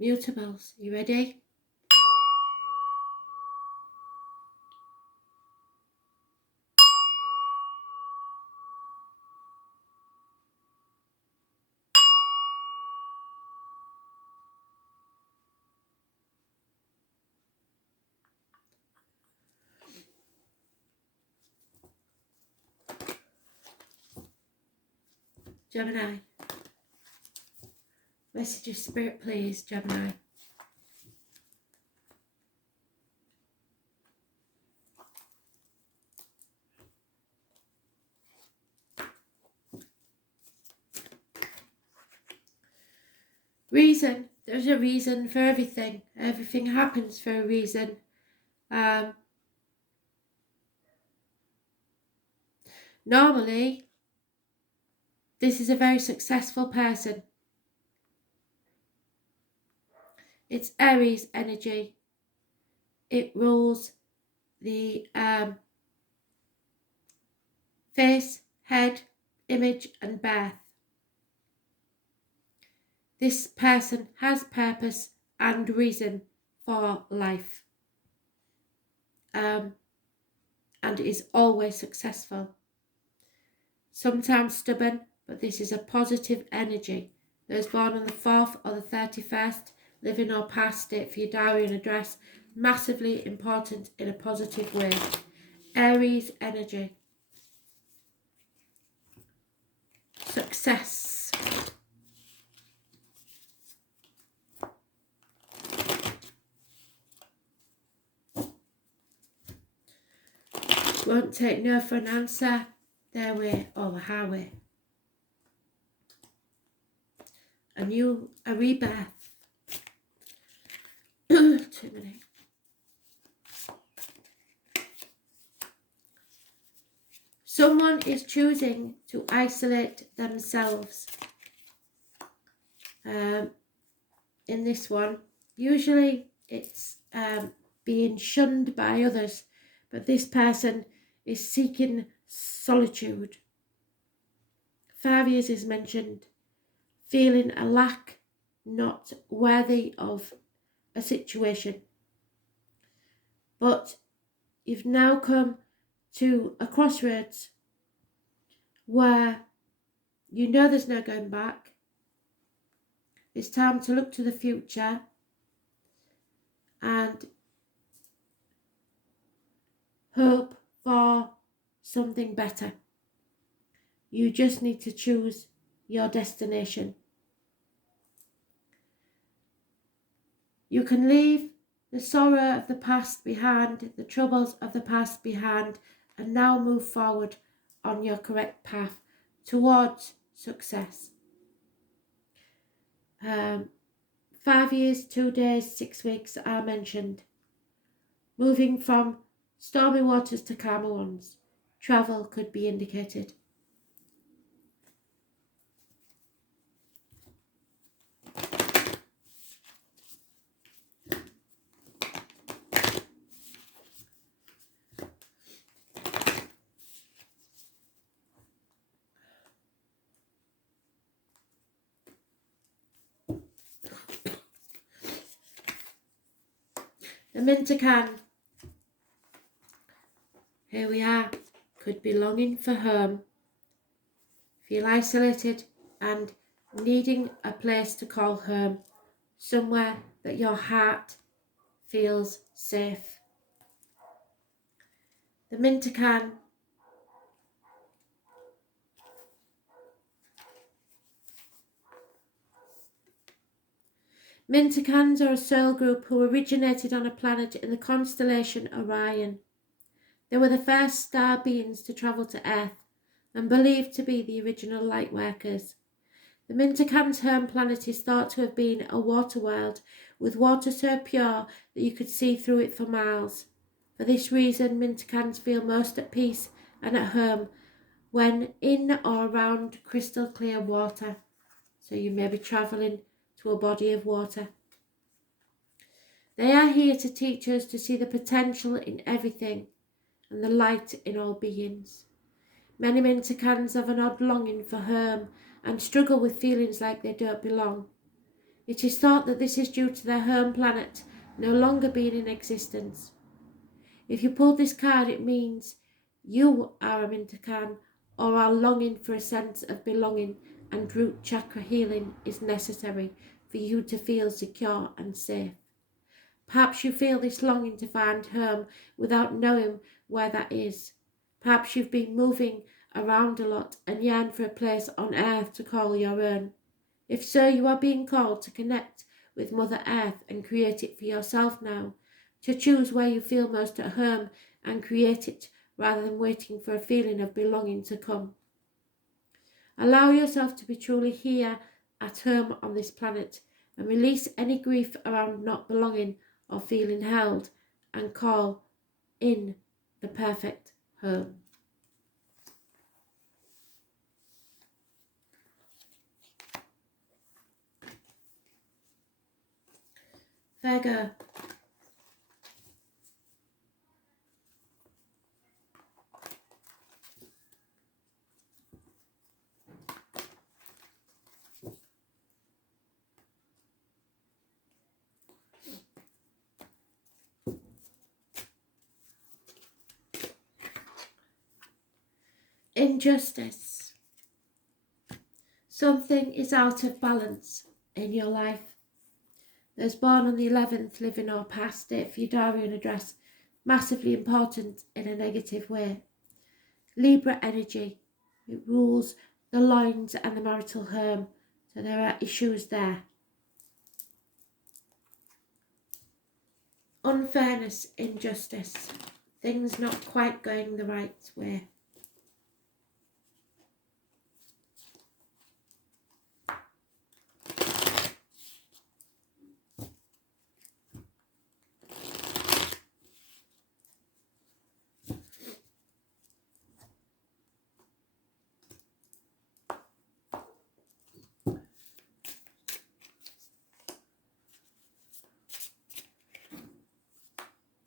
Mutables, you ready? Gemini. Message of Spirit, please, Gemini. Reason. There's a reason for everything. Everything happens for a reason. Normally, this is a very successful person. It's Aries energy. It rules the face, head, image and birth. This person has purpose and reason for life, and is always successful. Sometimes stubborn, but this is a positive energy. Those born on the 4th or the 31st, living or past, date for your diary and address, massively important in a positive way. Aries energy. Success. Won't take no for an answer. Their way or the highway. A rebirth. 2 minutes. Someone is choosing to isolate themselves. In this one, usually it's being shunned by others, but this person is seeking solitude. 5 years is mentioned. Feeling a lack, not worthy of a situation. But you've now come to a crossroads where you know there's no going back. It's time to look to the future and hope for something better. You just need to choose your destination. You can leave the sorrow of the past behind, the troubles of the past behind, and now move forward on your correct path towards success. 5 years, 2 days, 6 weeks are mentioned. Moving from stormy waters to calmer ones. Travel could be indicated. The Mintacan. Here we are. Could be longing for home. Feel isolated and needing a place to call home. Somewhere that your heart feels safe. The Mintacan. Mintacans are a soul group who originated on a planet in the constellation Orion. They were the first star beings to travel to Earth and believed to be the original light workers. The Mintacan's home planet is thought to have been a water world with water so pure that you could see through it for miles. For this reason, Mintacans feel most at peace and at home when in or around crystal clear water. So you may be travelling to a body of water. They are here to teach us to see the potential in everything and the light in all beings. Many Mintacans have an odd longing for home and struggle with feelings like they don't belong. It is thought that this is due to their home planet no longer being in existence. If you pull this card, it means you are a Mintakan or are longing for a sense of belonging, and root chakra healing is necessary for you to feel secure and safe. Perhaps you feel this longing to find home without knowing where that is. Perhaps you've been moving around a lot and yearn for a place on earth to call your own. If so, you are being called to connect with Mother Earth and create it for yourself now, to choose where you feel most at home and create it rather than waiting for a feeling of belonging to come. Allow yourself to be truly here at home on this planet and release any grief around not belonging or feeling held, and call in the perfect home. Virgo. Injustice. Something is out of balance in your life. Those born on the 11th, living or past, date for your diary and address, massively important in a negative way. Libra energy. It rules the loins and the marital home, so there are issues there. Unfairness, injustice. Things not quite going the right way.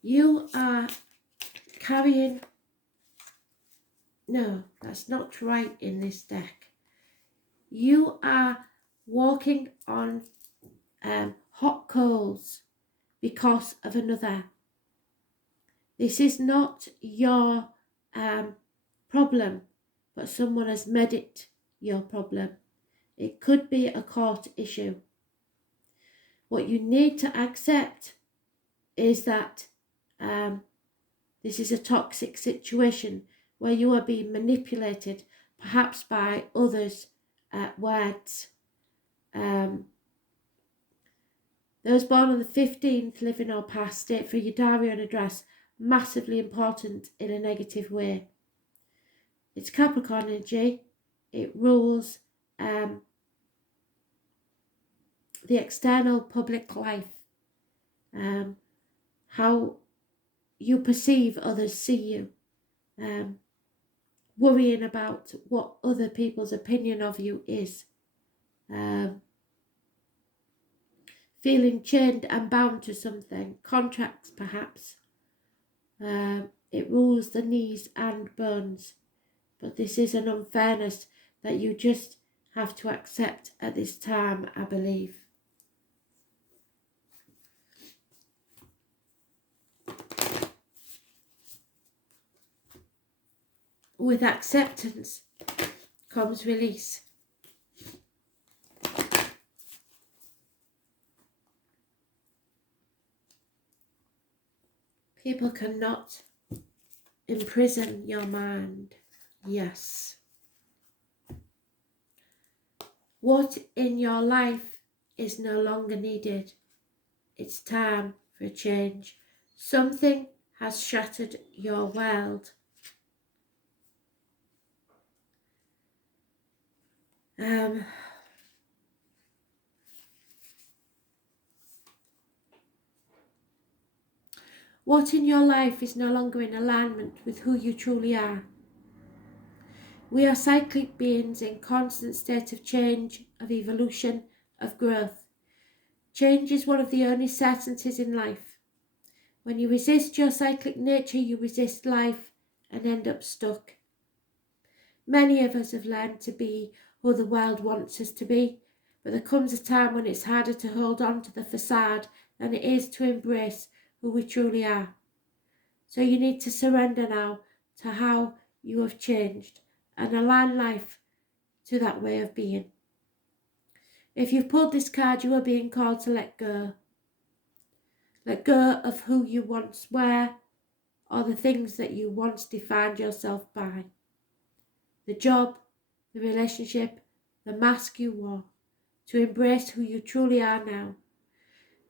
You are carrying... No, that's not right in this deck. You are walking on hot coals because of another. This is not your problem, but someone has made it your problem. It could be a court issue. What you need to accept is that this is a toxic situation where you are being manipulated, perhaps by others' words. Those born on the 15th, living or past, date for your diary and address, massively important in a negative way. It's Capricorn energy. It rules the external public life. How you perceive others see you. Worrying about what other people's opinion of you is. Feeling chained and bound to something. Contracts, perhaps. It rules the knees and bones. But this is an unfairness that you just have to accept at this time, I believe. With acceptance comes release. People cannot imprison your mind. Yes. What in your life is no longer needed? It's time for a change. Something has shattered your world. What in your life is no longer in alignment with who you truly are? We are cyclic beings in constant state of change, of evolution, of growth. Change is one of the only certainties in life. When you resist your cyclic nature, you resist life and end up stuck. Many of us have learned to be who the world wants us to be, but there comes a time when it's harder to hold on to the facade than it is to embrace who we truly are. So you need to surrender now to how you have changed and align life to that way of being. If you've pulled this card, you are being called to let go. Let go of who you once were or the things that you once defined yourself by. The job, the relationship, the mask you wore. To embrace who you truly are now.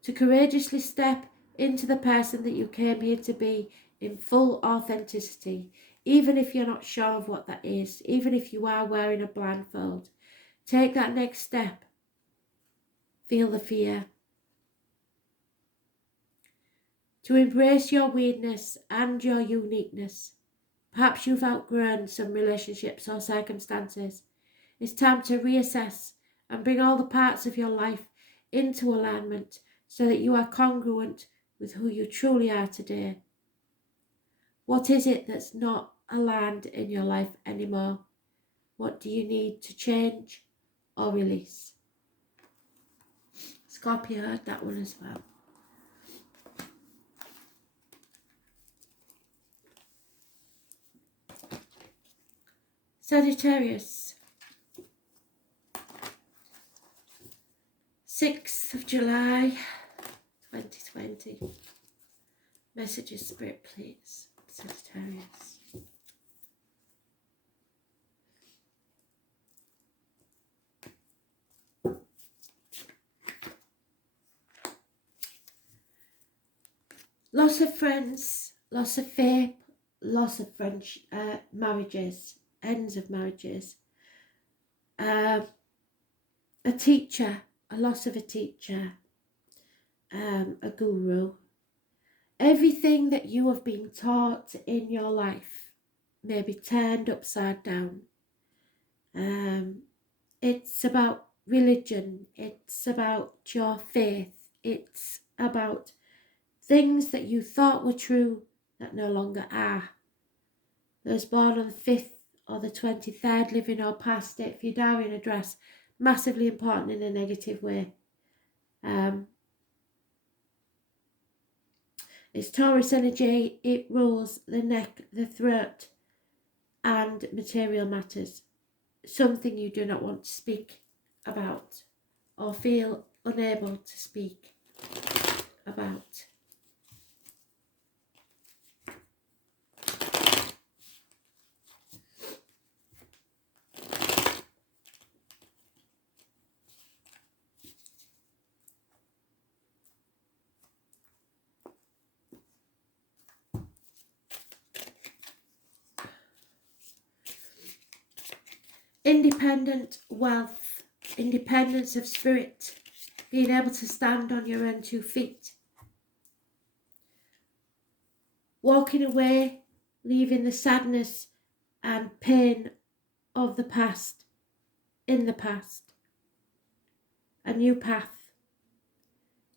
To courageously step into the person that you came here to be in full authenticity, even if you're not sure of what that is, even if you are wearing a blindfold. Take that next step. Feel the fear. To embrace your weirdness and your uniqueness. Perhaps you've outgrown some relationships or circumstances. It's time to reassess and bring all the parts of your life into alignment so that you are congruent with who you truly are today. What is it that's not aligned in your life anymore? What do you need to change or release? Scorpio heard that one as well. Sagittarius. 6th of July 2020. Messages, Spirit, please. Sagittarius. Loss of friends, loss of faith, loss of marriages, ends of marriages. A teacher, a loss of a teacher, a guru. Everything that you have been taught in your life may be turned upside down. It's about religion, it's about your faith, it's about things that you thought were true that no longer are. Those born on the 5th or the 23rd, living or past it, for your diary and address, massively important in a negative way. It's Taurus energy, it rules the neck, the throat, and material matters. Something you do not want to speak about or feel unable to speak about. Independent wealth, independence of spirit, being able to stand on your own 2 feet. Walking away, leaving the sadness and pain of the past in the past. A new path.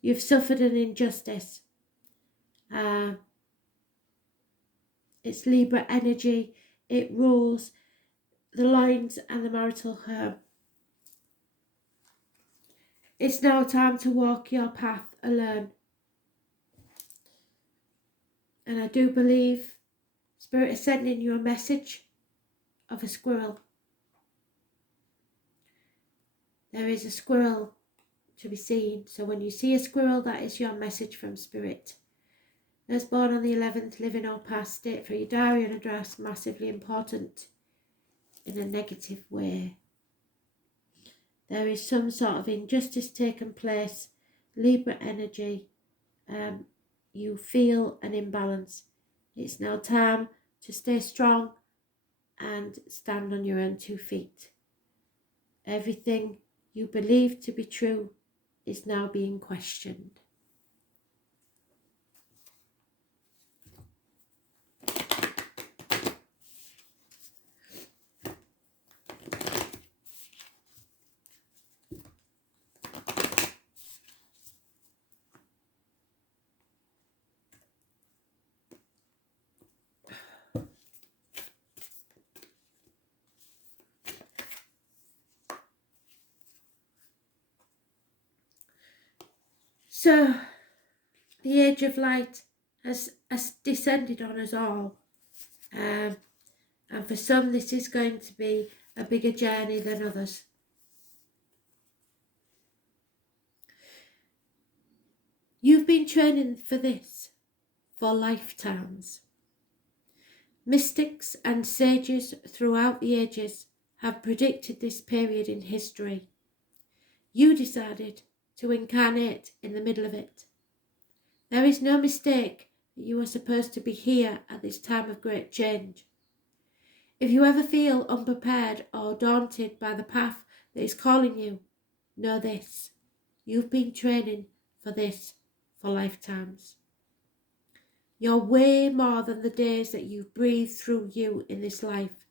You've suffered an injustice. It's Libra energy. It rules the lines and the marital home. It's now time to walk your path alone. And I do believe Spirit is sending you a message of a squirrel. There is a squirrel to be seen. So when you see a squirrel, that is your message from Spirit. Those born on the 11th, living or past it, for your diary and address, massively important in a negative way. There is some sort of injustice taking place. Libra energy. You feel an imbalance. It's now time to stay strong and stand on your own 2 feet. Everything you believe to be true is now being questioned. So, the age of light has descended on us all. And for some, this is going to be a bigger journey than others. You've been training for this for lifetimes. Mystics and sages throughout the ages have predicted this period in history. You decided to incarnate in the middle of it. There is no mistake that you are supposed to be here at this time of great change. If you ever feel unprepared or daunted by the path that is calling you, know this: you've been training for this for lifetimes. You're way more than the days that you've breathed through you in this life.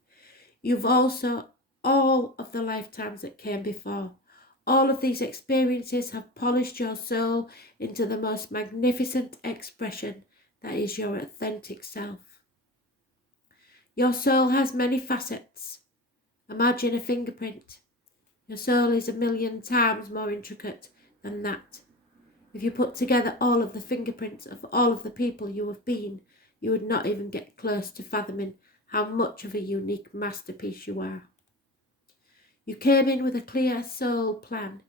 You've also all of the lifetimes that came before. All of these experiences have polished your soul into the most magnificent expression that is your authentic self. Your soul has many facets. Imagine a fingerprint. Your soul is 1,000,000 times more intricate than that. If you put together all of the fingerprints of all of the people you have been, you would not even get close to fathoming how much of a unique masterpiece you are. You came in with a clear soul plan,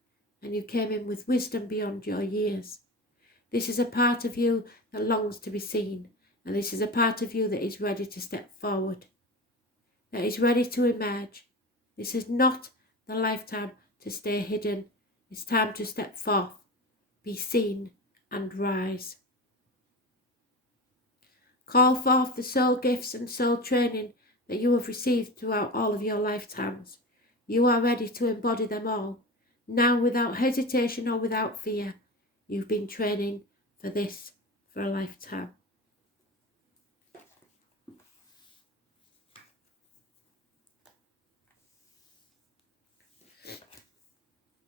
and you came in with wisdom beyond your years. This is a part of you that longs to be seen, and this is a part of you that is ready to step forward, that is ready to emerge. This is not the lifetime to stay hidden. It's time to step forth, be seen, and rise. Call forth the soul gifts and soul training that you have received throughout all of your lifetimes. You are ready to embody them all. Now, without hesitation or without fear, you've been training for this for a lifetime.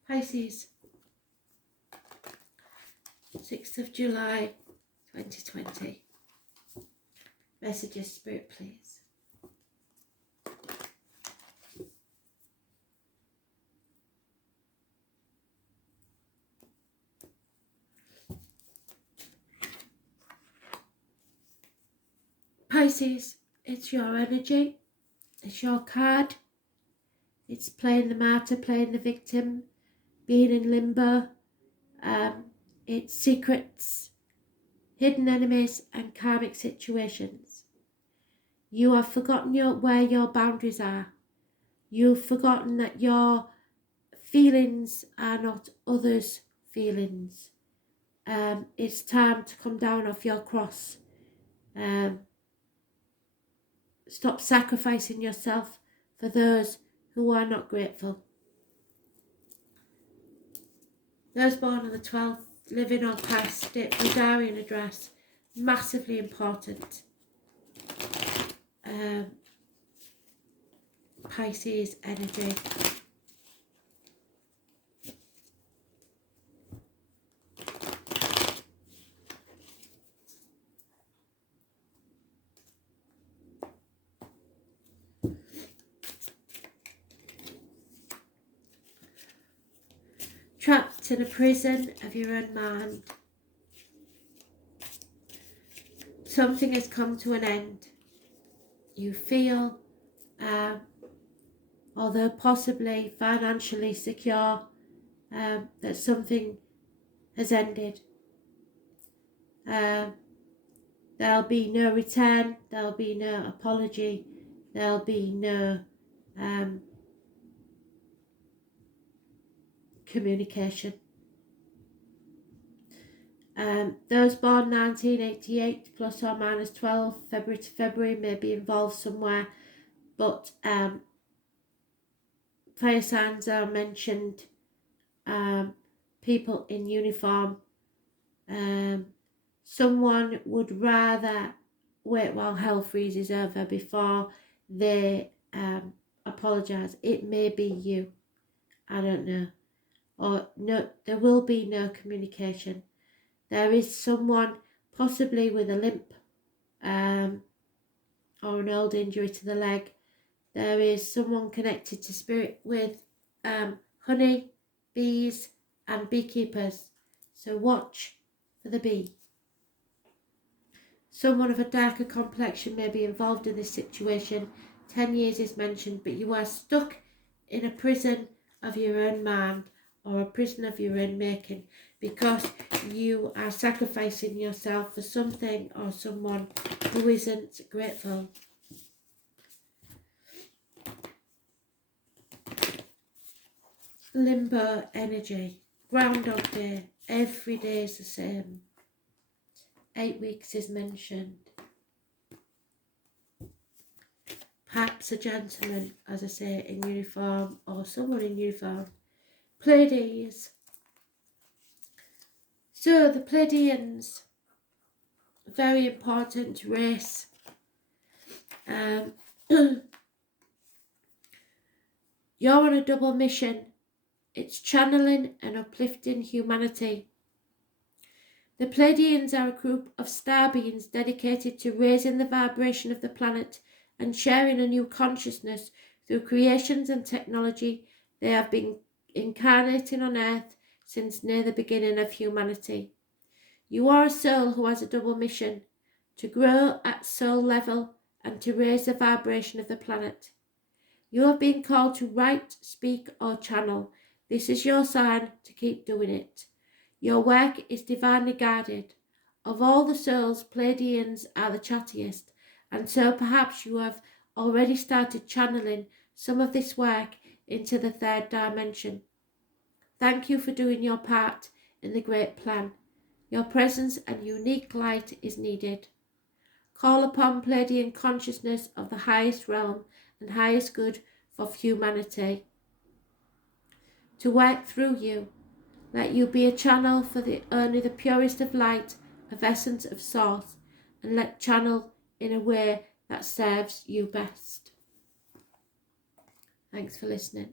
Pisces, 6th of July 2020. Messages, Spirit, please. Pisces, it's your energy, it's your card, it's playing the martyr, playing the victim, being in limbo, it's secrets, hidden enemies and karmic situations. You have forgotten where your boundaries are. You've forgotten that your feelings are not others' feelings. It's time to come down off your cross. Stop sacrificing yourself for those who are not grateful. Those born on the 12th, living or past, state for diary and address, massively important. Pisces energy. Trapped in a prison of your own mind. Something has come to an end. You feel, although possibly financially secure, that something has ended. There'll be no return, there'll be no apology, there'll be no communication. Those born 1988 plus or minus 12, February to February, may be involved somewhere, but fire signs are mentioned, people in uniform. Someone would rather wait while hell freezes over before they apologise. It may be you, I don't know. Or no, there will be no communication. There is someone possibly with a limp or an old injury to the leg. There is someone connected to spirit with honey, bees and beekeepers. So watch the bee. Someone of a darker complexion may be involved in this situation. 10 years is mentioned, but you are stuck in a prison of your own mind or a prison of your own making because you are sacrificing yourself for something or someone who isn't grateful. Limbo energy. Groundhog Day. Every day is the same. 8 weeks is mentioned. Perhaps a gentleman, as I say, in uniform or someone in uniform. Pleiades. So the Pleiadians, very important race. You're on a double mission. It's channeling and uplifting humanity. The Pleiadians are a group of star beings dedicated to raising the vibration of the planet and sharing a new consciousness through creations and technology. They have been incarnating on Earth since near the beginning of humanity. You are a soul who has a double mission, to grow at soul level and to raise the vibration of the planet. You have been called to write, speak or channel. This is your sign to keep doing it. Your work is divinely guided. Of all the souls, Pleiadians are the chattiest, and so perhaps you have already started channeling some of this work into the third dimension. Thank you for doing your part in the great plan. Your presence and unique light is needed. Call upon Pleiadian consciousness of the highest realm and highest good for humanity to work through you. Let you be a channel for only the purest of light, of essence of source, and let channel in a way that serves you best. Thanks for listening.